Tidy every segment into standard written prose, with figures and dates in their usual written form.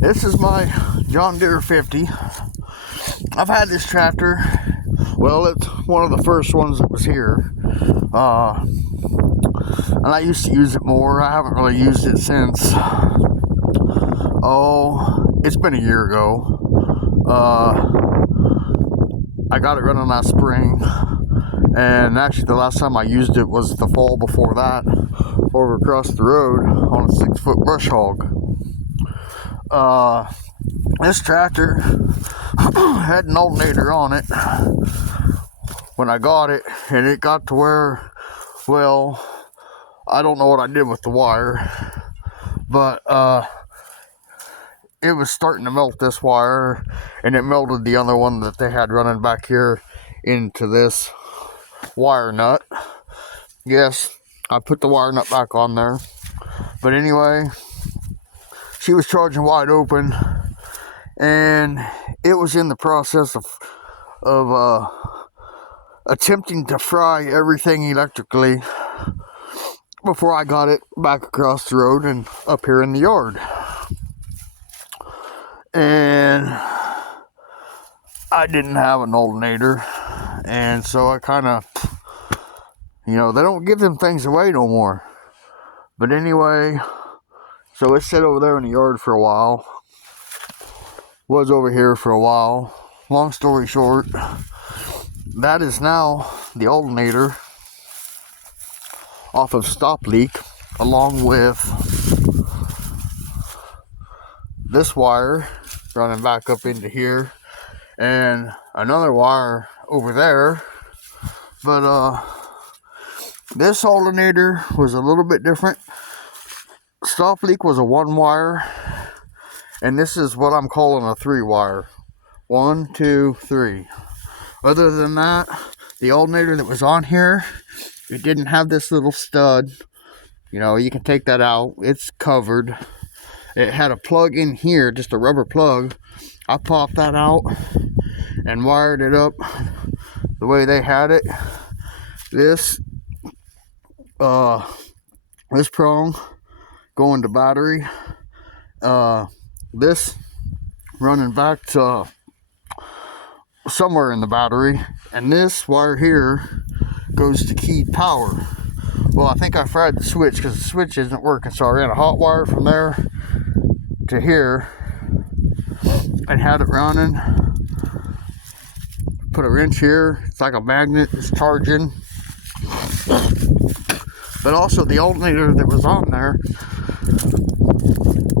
This is my John Deere 50. I've had this tractor. Well, it's one of the first ones that was here. And I used to use it more. I haven't really used it since, it's been a year ago. I got it running last spring. And actually the last time I used it was the fall before that, over across the road on a 6-foot brush hog. This tractor had an alternator on it when I got it, and it got to where, well, I don't know what I did with the wire, but it was starting to melt this wire, and it melted the other one that they had running back here into this wire nut. Yes, I put the wire nut back on there, but anyway, she was charging wide open, and it was in the process of attempting to fry everything electrically before I got it back across the road and up here in the yard. And I didn't have an alternator, and so I kind of, they don't give them things away no more. But anyway, so it sat over there in the yard for a while. Was over here for a while. Long story short, that is now the alternator off of Stop Leak, along with this wire running back up into here, and another wire over there. But this alternator was a little bit different. Stop Leak was a 1-wire, and this is what I'm calling a 3-wire. 1, 2, 3. Other than that, the alternator that was on here, it didn't have this little stud. You can take that out. It's covered. It had a plug in here, just a rubber plug. I popped that out and wired it up the way they had it. This prong going to battery. This running back to somewhere in the battery, and this wire here goes to keyed power. Well, I think I fried the switch because the switch isn't working, so I ran a hot wire from there to here and had it running. Put a wrench here. It's like a magnet. It's charging. But also the alternator that was on there,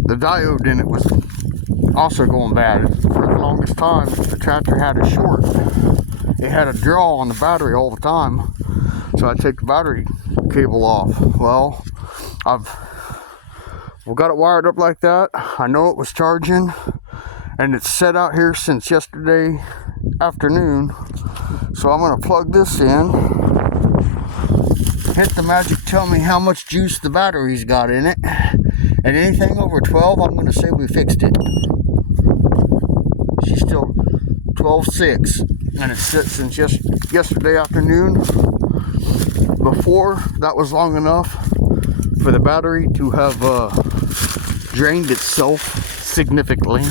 the diode in it was also going bad. For the longest time, the tractor had a short. It had a draw on the battery all the time, so I take the battery cable off. Well, we got it wired up like that. I know it was charging, and it's set out here since yesterday afternoon. So I'm going to plug this in, hit the magic, tell me how much juice the battery's got in it, and anything over 12, I'm going to say we fixed it. She's still 12.6, and it's set since yesterday afternoon. Before, that was long enough for the battery to have drained itself significantly.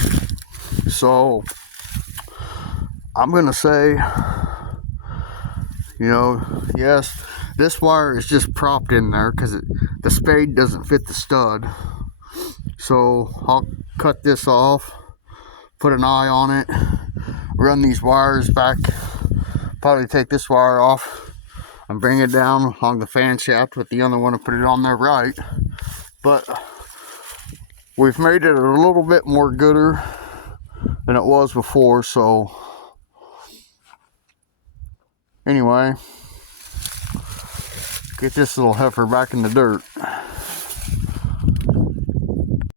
So I'm gonna say, yes, this wire is just propped in there because the spade doesn't fit the stud. So I'll cut this off, put an eye on it, run these wires back, probably take this wire off and bring it down along the fan shaft with the other one and put it on there right. But we've made it a little bit more gooder than it was before. So anyway, get this little heifer back in the dirt.